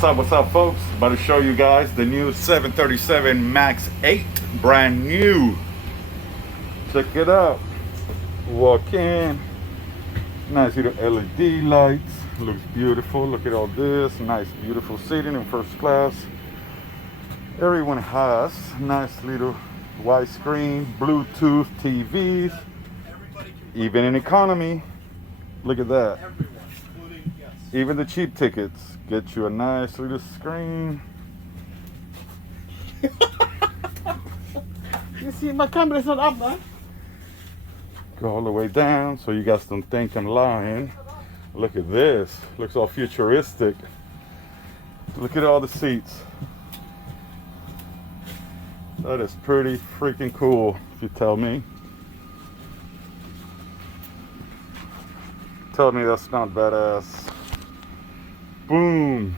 What's up, folks? About to show you guys the new 737 Max-8, brand new. Check it out. Walk in. Nice little LED lights. Looks beautiful. Look at all this. Nice, beautiful seating in first class. Everyone has nice little widescreen, Bluetooth TVs. Even in economy. Look at that. Even the cheap tickets get you a nice little screen. You see, my camera's not up, man. Go all the way down so you guys don't think I'm lying. Look at this. Looks all futuristic. Look at all the seats. That is pretty freaking cool, if you tell me. Tell me that's not badass. Boom.